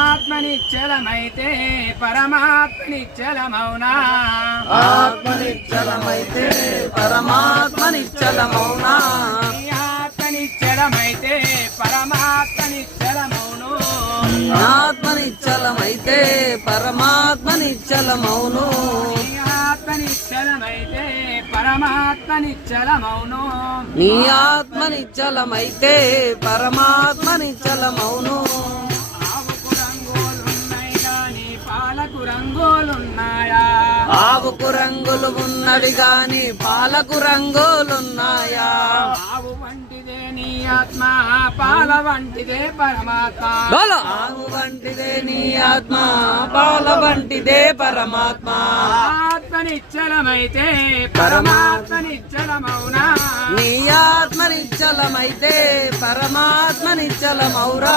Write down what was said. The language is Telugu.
ఆత్మ నిశ్చలమైతే పరమాత్మ నిశ్చలమౌనా ఆత్మ నిశ్చలమైతే పరమాత్మ నిశ్చలమౌనా ఆత్మ నిశ్చలమైతే పరమాత్మ నిశ్చలమౌను ఆత్మ నిశ్చలమైతే పరమాత్మ నిశ్చలమౌను ఆత్మ నిశ్చలమైతే పరమాత్మ నిశ్చలమౌను నీ ఆత్మ నిశ్చలమైతే పరమాత్మ నిశ్చలమౌను ఆవుకు రంగులున్నాయి గాని పాలకు రంగులున్నాయా ఆవుకు రంగులు ఉన్నవి గాని పాలకు రంగులున్నాయా ఆవు వంటిదే నీ ఆత్మ పాల వంటిదే పరమాత్మ ఆవు వంటిదే నీ ఆత్మ పాల వంటిదే పరమాత్మ ఆత్మ నిశ్చలమైతే పరమాత్మ నిశ్చలమౌనా నీ ఆత్మ నిశ్చలమైతే పరమాత్మ నిశ్చలమౌరా